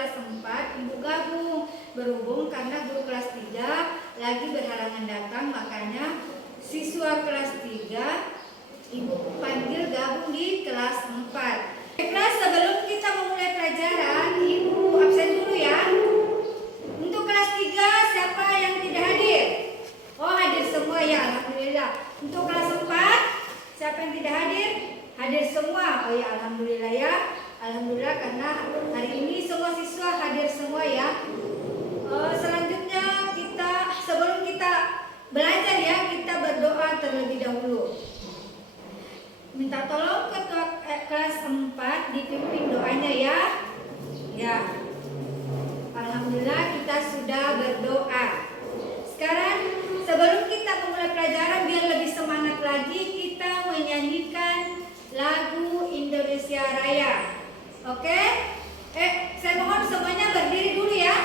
kelas 4 Ibu gabung. Berhubung karena guru kelas 3 lagi berhalangan datang, makanya siswa kelas 3 Ibu panggil gabung di kelas 4. Baiklah, sebelum kita memulai pelajaran, Ibu absen dulu ya. Untuk kelas 3 siapa yang tidak hadir? Oh, hadir semua ya, alhamdulillah. Untuk kelas 4 siapa yang tidak hadir? Hadir semua. Oh ya, alhamdulillah ya. Alhamdulillah karena hari ini semua siswa hadir semua ya. Selanjutnya sebelum kita belajar ya, kita berdoa terlebih dahulu. Minta tolong ketua kelas 4 dipimpin doanya ya. Ya. Alhamdulillah kita sudah berdoa. Sekarang sebelum kita memulai pelajaran, biar lebih semangat lagi, kita menyanyikan lagu Indonesia Raya. Oke? Saya mohon semuanya berdiri dulu ya.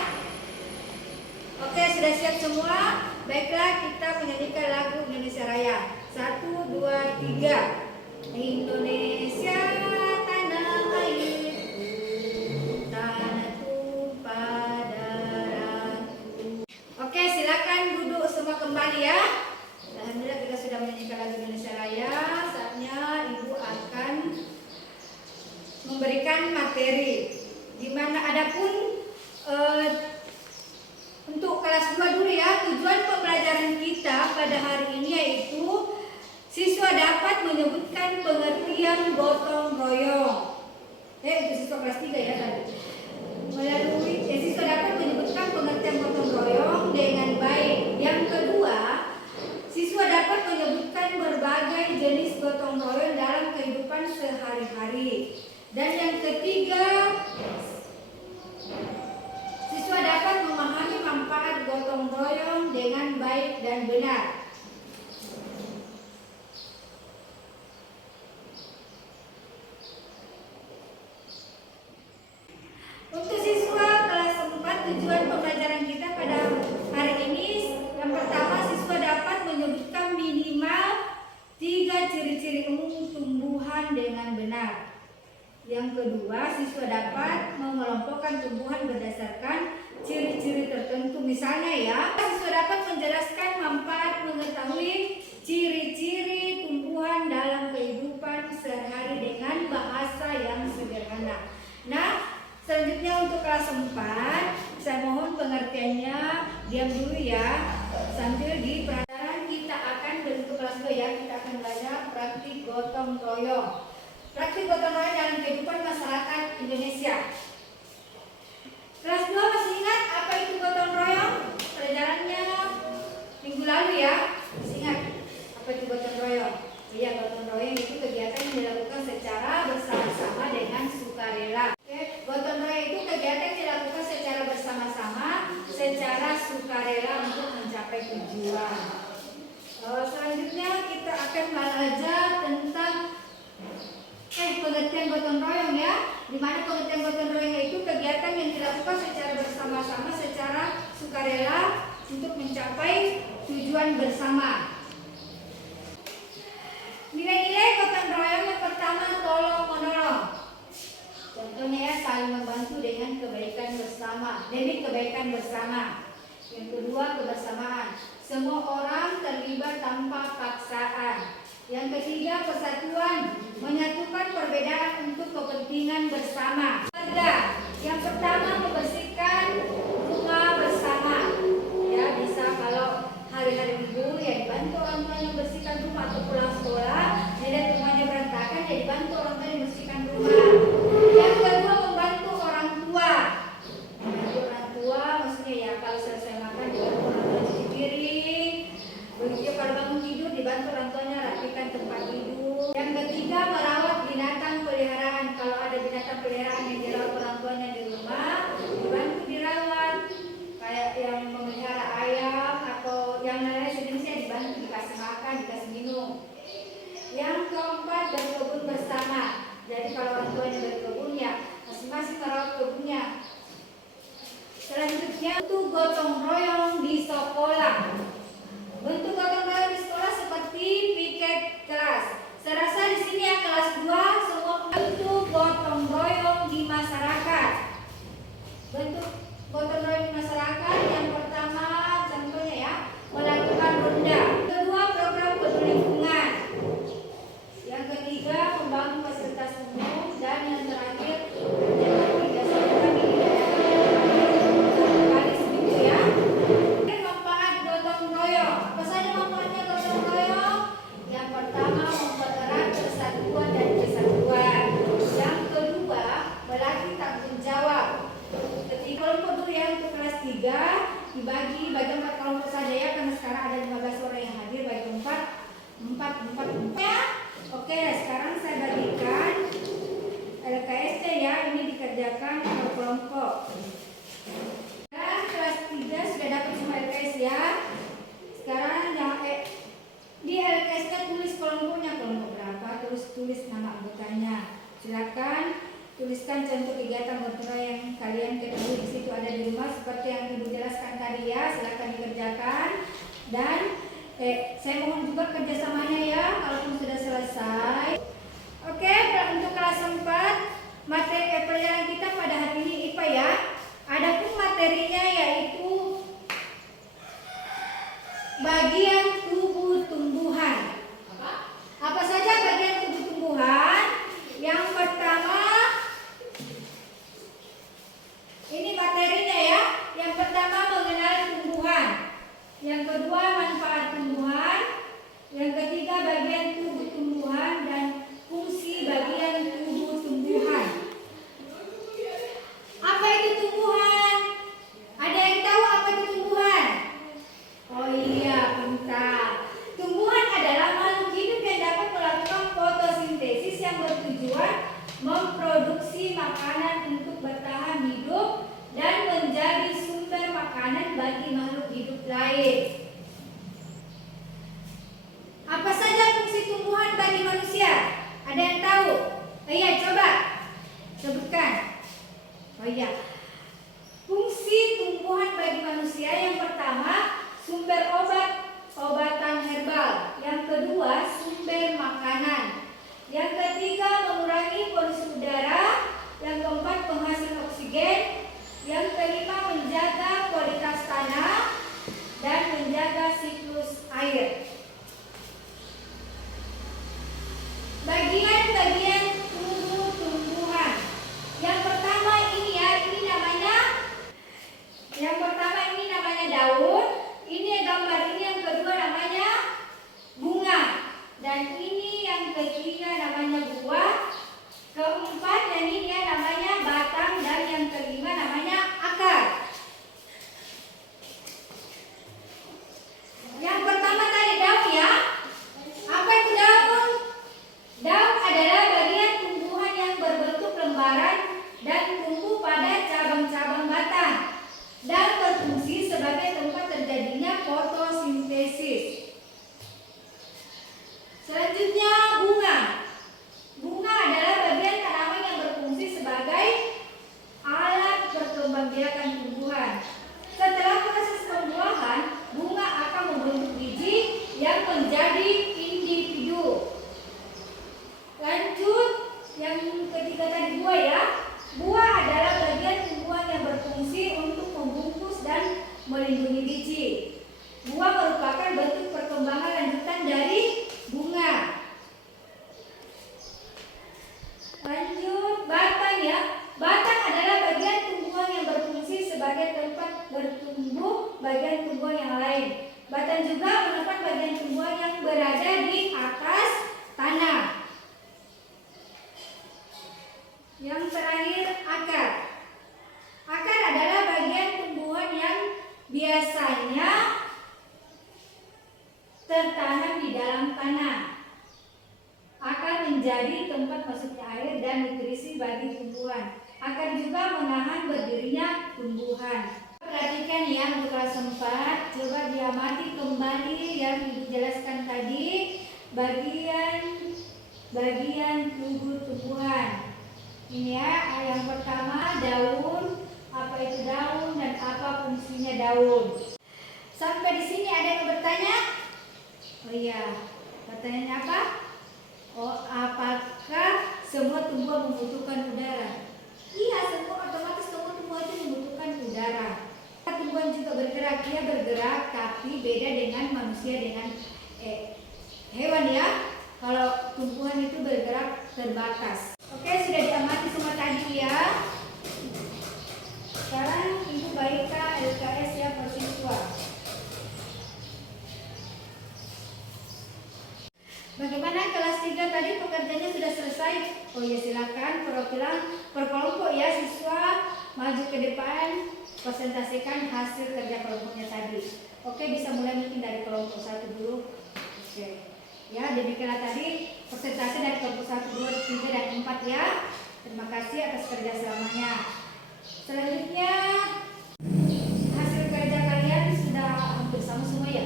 Oke, sudah siap semua? Baiklah, kita menyanyikan lagu Indonesia Raya. 1, 2, 3. Indonesia tanah airku, tanah tumpah darahku. Oke, silakan duduk semua kembali ya. Alhamdulillah kita sudah menyanyikan lagu Indonesia Raya. Saatnya Ibu akan memberikan materi. Dimana adapun untuk kelas 2 dulu ya, tujuan pembelajaran kita pada hari ini yaitu siswa dapat menyebutkan pengertian gotong royong. Itu siswa kelas 3 ya tadi. Siswa dapat menyebutkan pengertian gotong royong dengan baik. Yang kedua, siswa dapat menyebutkan berbagai jenis gotong royong dalam kehidupan sehari-hari. Dan yang ketiga, siswa dapat memahami manfaat gotong royong dengan baik dan benar. Untuk siswa kelas 4, tujuan pembelajaran kita pada hari ini, yang pertama, siswa dapat menyebutkan minimal 3 ciri-ciri umum tumbuhan dengan benar. Yang kedua, siswa dapat mengelompokkan tumbuhan berdasarkan ciri-ciri tertentu. Misalnya ya, siswa dapat menjelaskan manfaat mengetahui ciri-ciri tumbuhan dalam kehidupan sehari-hari dengan bahasa yang sederhana. Nah, selanjutnya untuk kelas 4, saya mohon pengertiannya diam dulu ya. Sambil di pelajaran kita akan bentuk kelas 2 ya, kita akan belajar praktik gotong royong. Praktik gotong royong dalam kehidupan masyarakat Indonesia. Kelas 2 masih ingat apa itu gotong royong? Pelajarannya minggu lalu ya. Masih ingat apa itu gotong royong? Iya, gotong royong itu kegiatan yang dilakukan secara bersama-sama dengan sukarela. Gotong royong itu kegiatan yang dilakukan secara bersama-sama, secara sukarela untuk mencapai tujuan. Selanjutnya kita akan belajar tentang pengertian gotong royong ya. Di mana pengertian gotong royong itu kegiatan yang dilakukan secara bersama-sama, secara sukarela untuk mencapai tujuan bersama. Nilai-nilai gotong royong yang pertama, tolong menolong. Contohnya ya, saling membantu dengan kebaikan bersama, demi kebaikan bersama. Yang kedua, kebersamaan. Semua orang terlibat tanpa paksaan. Yang ketiga, persatuan, menyatukan perbedaan untuk kepentingan bersama. Keluarga, yang pertama membersihkan rumah bersama. Ya, bisa kalau hari-hari libur ya dibantu orang tuanya membersihkan rumah, atau pulang sekolah dilihat rumahnya berantakan ya dibantu orang tuanya membersihkan rumah. Yang kedua, membantu orang tua. Membantu orang tua maksudnya ya kalau selesai makan dibantu orang tua cuci piring. Begitu kalau bangun tidur dibantu orang tuanya rapikan tempat tidur. Yang ketiga, merawat binatang peliharaan. Kalau ada binatang peliharaan yang dirawat orang tuanya di rumah, dibantu dirawat. Kayak yang memelihara ayam atau yang lain sejenisnya dibantu dikasih makan, dikasih minum. Yang keempat, berkebun bersama. Jadi kalau orang tuanya berkebun ya masing-masing merawat kebunnya. Selanjutnya, itu gotong royong di sekolah. Bentuk gotong royong di sekolah seperti piket kelas. Saya rasa di sini ya kelas 2 semua bentuk gotong royong di masyarakat. dibagi 4 kelompok saja ya, karena sekarang ada 15 orang yang hadir, bagi 4. Ya. Oke, sekarang saya bagikan LKS ya, ini dikerjakan per kelompok. Nah, kelas 3 sudah dapat semua LKS ya. Sekarang yang di LKS tulis kelompoknya, kelompok berapa, terus tulis nama anggotanya. Silakan tuliskan contoh kegiatan bertura yang kalian ketahui di situ ada di rumah seperti yang Ibu jelaskan tadi ya. Silakan dikerjakan dan saya mohon juga kerjasamanya ya kalaupun sudah selesai. Oke, untuk kelas 4 materi pelajaran kita pada hari ini IPA ya. Adapun materinya yaitu bagian tubuh tumbuhan. Apa saja bagian tubuh tumbuhan? Yang pertama, ini materinya ya. Yang pertama mengenal tumbuhan. Yang kedua manfaat tumbuhan. Yang ketiga bagian tubuh tumbuhan dan fungsi bagian tubuh tumbuhan. Apa itu tumbuhan? Ada yang tahu apa itu tumbuhan? Oh iya, pintar. Tumbuhan adalah makhluk hidup yang dapat melakukan fotosintesis yang bertujuan memproduksi makanan untuk bertahan hidup dan menjadi sumber makanan bagi makhluk hidup lain. Apa saja fungsi tumbuhan bagi manusia? Ada yang tahu? Iya, coba sebutkan. Oh iya. Fungsi tumbuhan bagi manusia yang pertama sumber obatan herbal. Yang kedua sumber makanan. Yang ketiga mengurangi polusi udara. Yang keempat penghasil oksigen. Yang kelima menjaga kualitas tanah dan menjaga siklus air. Bagian-bagian tubuh tumbuhan. Yang pertama ini ya, yang pertama ini namanya daun. Ini gambar ini, yang kedua namanya bunga. Dan ini yang ketiga namanya buah. Keempat yang ini ya namanya batang dan yang kelima namanya akar. Yang pertama tadi daun ya. Apa itu daun? Daun adalah bagian tumbuhan yang berbentuk lembaran dan tumbuh pada cabang-cabang batang dan berfungsi sebagai tempat terjadinya fotosintesis. Selanjutnya bunga. Bunga adalah bagian tanaman yang berfungsi sebagai alat perkembangbiakan tumbuhan. Setelah proses pembuahan, bunga akan membentuk biji yang menjadi individu. Lanjut, yang ketiga tadi buah ya. Buah adalah bagian tumbuhan yang berfungsi untuk membungkus dan melindungi biji. Buah merupakan bentuk perkembangan lanjutan dari bunga. Lanjut, batang ya. Batang adalah bagian tumbuhan yang berfungsi sebagai tempat bertumbuh bagian tumbuhan yang lain. Batang juga merupakan bagian tumbuhan yang berada di atas tanah. Yang terakhir, akar. Akar adalah bagian tumbuhan yang biasanya tertanam di dalam tanah. Akar menjadi tempat masuknya air dan nutrisi bagi tumbuhan. Akar juga menahan berdirinya tumbuhan. Perhatikan ya untuk kelas 4. Coba diamati kembali yang Ibu jelaskan tadi. Bagian tubuh tumbuhan. Ini ya, yang pertama daun. Apa itu daun dan apa fungsinya daun? Sampai di sini ada yang bertanya? Oh iya, pertanyaannya apa? Oh, apakah semua tumbuhan membutuhkan udara? Iya, otomatis semua tumbuhan itu membutuhkan udara. Tumbuhan juga bergerak, dia bergerak, tapi beda dengan manusia dengan hewan ya. Kalau tumbuhan itu bergerak terbatas. Oke, sudah diamati semua tadi ya. Sekarang Ibu baikkan LKS ya per siswa. Bagaimana kelas 3 tadi pekerjaannya sudah selesai? Oh ya, silakan perwakilan per kelompok ya siswa maju ke depan. Pas presentasikan hasil kerja kelompoknya tadi. Oke, bisa mulai mungkin dari kelompok 1 dulu. Oke. Ya, demikianlah tadi presentasi dari kelompok 1, 2, 3, dan 4 ya. Terima kasih atas kerjasamanya. Selanjutnya hasil kerja kalian sudah hampir sama semua ya.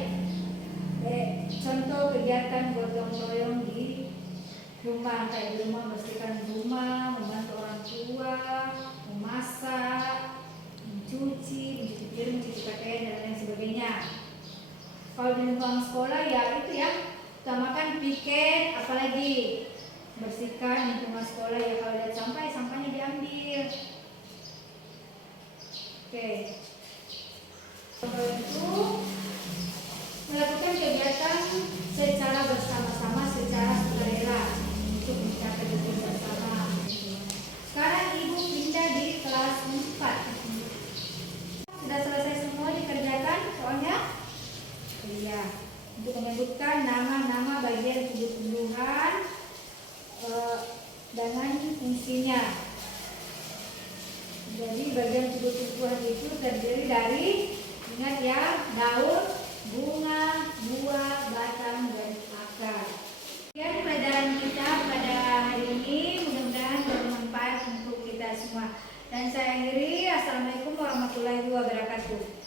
Contoh kegiatan gotong royong di rumah, kayak di rumah bersihkan rumah, membantu orang tua, memasak, mencuci piring, mencuci pakaian dan lain sebagainya. Kalau di lingkungan sekolah ya itu ya, utamakan piket, apalagi bersihkan lingkungan sekolah ya, kalau lihat sampah ya sampahnya diambil. Oke. Setelah itu melakukan kegiatan secara bersama-sama, secara sukarela untuk mencapai tujuan bersama. Sekarang ibu pindah di kelas 4. Sudah selesai semua dikerjakan soalnya? Iya. Untuk menyebutkan nama-nama bagian tubuh-tubuhan dengan fungsinya. Jadi bagian tubuh-tubuhan itu terdiri dari, ingat ya, daun, bunga, buah, batang, dan akar. Sekian pelajaran kita pada hari ini, mudah-mudahan bermanfaat untuk kita semua. Dan saya akhiri, assalamualaikum warahmatullahi wabarakatuh.